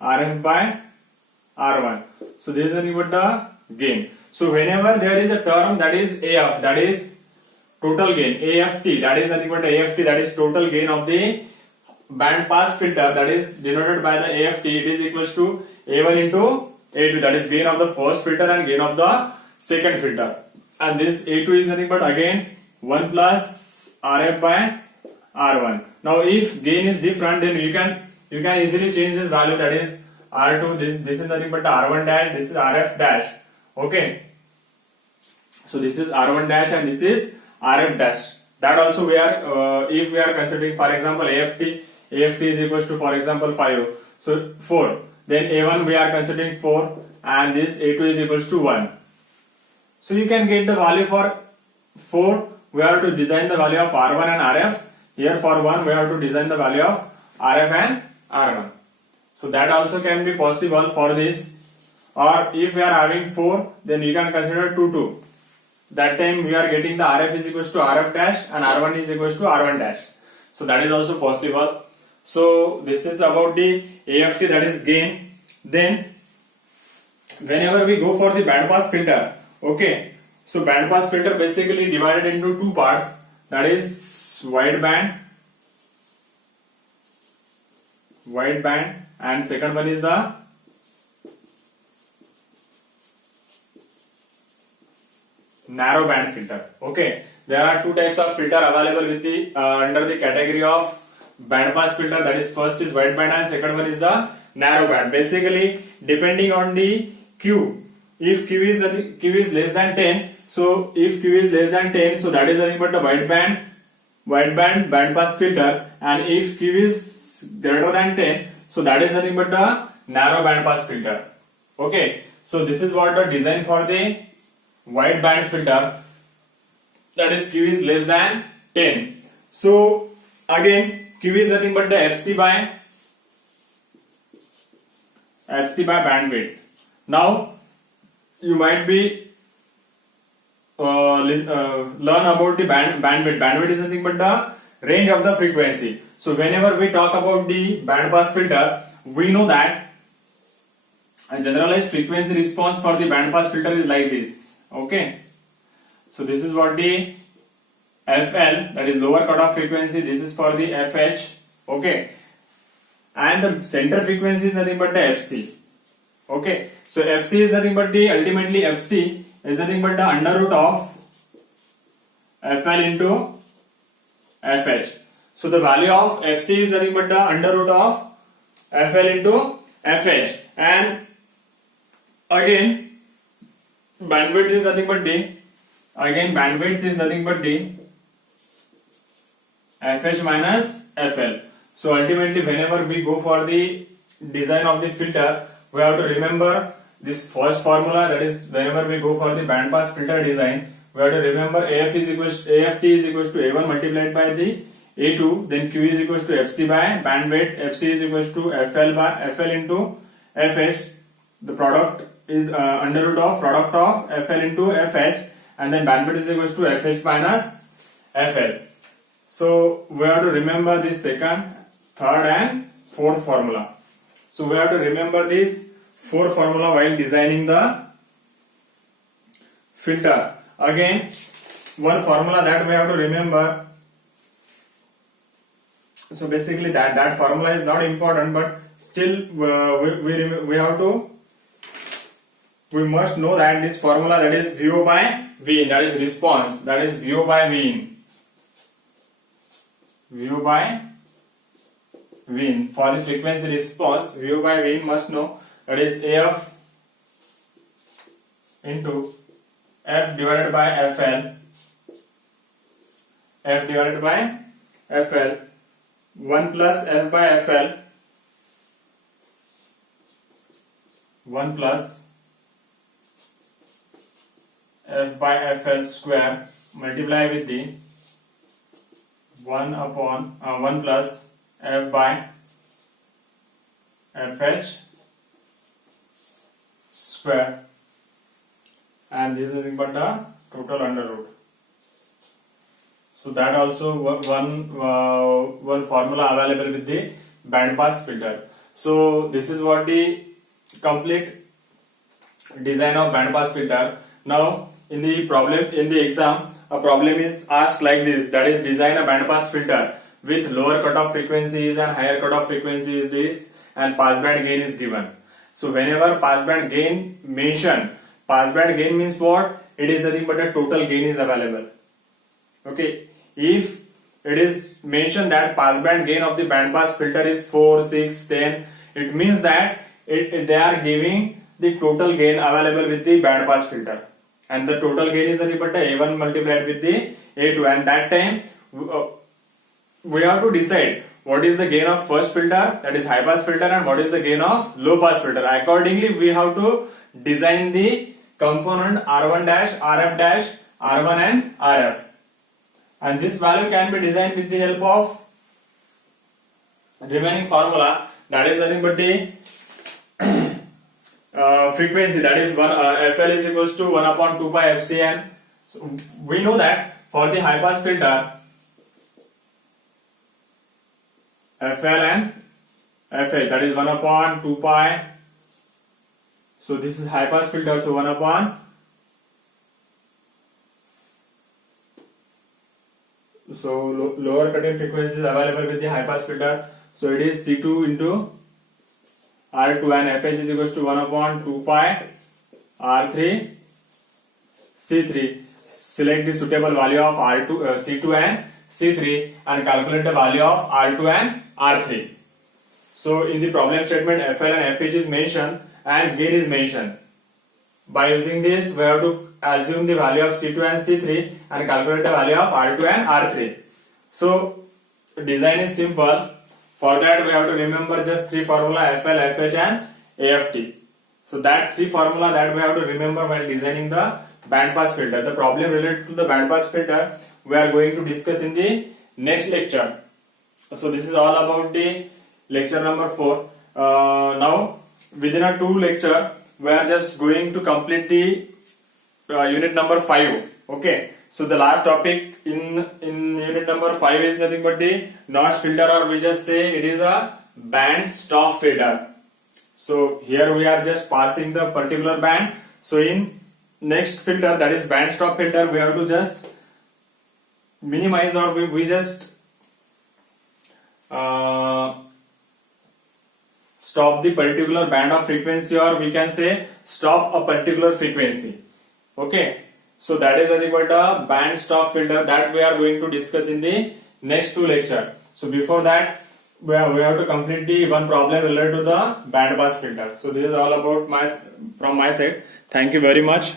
RF by R1. So this is nothing but the gain. So whenever there is a term that is AF, that is total gain, AFT, that is nothing but AFT, that is total gain of the band pass filter, that is denoted by the AFT. It is equals to A1 into A2, that is gain of the first filter and gain of the second filter. And this A2 is nothing but again 1 plus RF by R1. Now if gain is different, then you can easily change this value, that is R2, this is nothing but R1 dash, this is RF dash. Okay, so this is R1 dash and this is RF dash. That also we are if we are considering, for example, AFT is equals to, for example, 5, so 4, then A1 we are considering 4 and this A2 is equals to 1. So you can get the value for 4, we have to design the value of R1 and RF. Here for 1 we have to design the value of RF and R1. So that also can be possible for this. Or if we are having 4, then you can consider 2 2. That time we are getting the RF is equals to RF dash and R1 is equals to R1 dash. So that is also possible. So this is about the AFT, that is gain. Then whenever we go for the band pass filter, okay, so band pass filter basically divided into two parts, that is wide band and second one is the narrow band filter. Okay, there are two types of filter available with the under the category of band pass filter, that is first is wide band and second one is the narrow band. Basically depending on the Q, if Q is less than 10, so if Q is less than 10, so that is nothing but the wide band band pass filter, and if Q is greater than 10, so that is nothing but the narrow band pass filter. Okay, so this is what the design for the wide band filter, that is Q is less than 10. So again Q is nothing but the FC by bandwidth. Now you might be learn about the bandwidth. Bandwidth is nothing but the range of the frequency. So whenever we talk about the band pass filter, we know that a generalized frequency response for the band pass filter is like this. Okay, so this is what the FL, that is lower cutoff frequency, this is for the FH. Okay, and the center frequency is nothing but the FC. Okay, so FC is nothing but the, ultimately FC is nothing but the under root of FL into FH. So the value of FC is nothing but the under root of FL into FH, and again bandwidth is nothing but D. Again bandwidth is nothing but D, FH minus FL. So ultimately whenever we go for the design of the filter, we have to remember this first formula, that is whenever we go for the band pass filter design, we have to remember AFT is equals to A1 multiplied by the A2, then Q is equals to FC by bandwidth, FC is equals to FL into FH. The product is under root of product of FL into FH, and then bandwidth is equals to FH minus FL. So we have to remember this second, third and fourth formula. So we have to remember this four formula while designing the filter. Again, one formula that we have to remember. So basically that formula is not important, but still we must know that this formula, that is VO by Vin, that is response, that is VO by Vin. VO by Vin. For the frequency response, VO by Vin must know, that is AF into F divided by FL. F divided by FL. 1 plus F by FL. 1 plus F by FL square multiply with the 1 plus F by FH square, and this is nothing but the total under root. So that also one formula available with the band pass filter. So this is what the complete design of band pass filter. Now in the exam, a problem is asked like this, that is design a band pass filter with lower cutoff frequencies and higher cutoff frequency is this, and pass band gain is given. So whenever pass band gain mention, pass band gain means what? It is nothing but a total gain is available. Okay, if it is mentioned that pass band gain of the band pass filter is 4, 6, 10, it means that they are giving the total gain available with the band pass filter, and the total gain is nothing but A1 multiplied with the A2, and that time we have to decide what is the gain of first filter, that is high pass filter, and what is the gain of low pass filter. Accordingly, we have to design the component R1 dash, RF dash, R1 and RF, and this value can be designed with the help of remaining formula, that is nothing but the frequency, that is FL is equals to 1 upon 2 pi FCN. So we know that for the high pass filter, FL and FH, that is 1 upon 2 pi. So this is high pass filter, so 1 upon, so lower cutting frequency is available with the high pass filter, so it is C2 into R2, and FH is equals to 1 upon 2 pi R3 C3. Select the suitable value of R2, C2 and C3 and calculate the value of R2 and R3. So in the problem statement, FL and FH is mentioned and gain is mentioned. By using this, we have to assume the value of C2 and C3 and calculate the value of R2 and R3. So design is simple. For that, we have to remember just three formula, FL, FH and AFT. So that three formula that we have to remember while designing the band pass filter. The problem related to the band pass filter we are going to discuss in the next lecture. So this is all about the lecture number 4. Now within a 2 lecture we are just going to complete the unit number 5. Okay. So the last topic in unit number 5 is nothing but the notch filter, or we just say it is a band stop filter. So here we are just passing the particular band. So in next filter, that is band stop filter, we have to just minimize, or we just stop the particular band of frequency, or we can say stop a particular frequency. Okay. So that is nothing but a band stop filter that we are going to discuss in the next 2 lecture. So before that, we have to complete the one problem related to the band pass filter. So this is all about from my side. Thank you very much.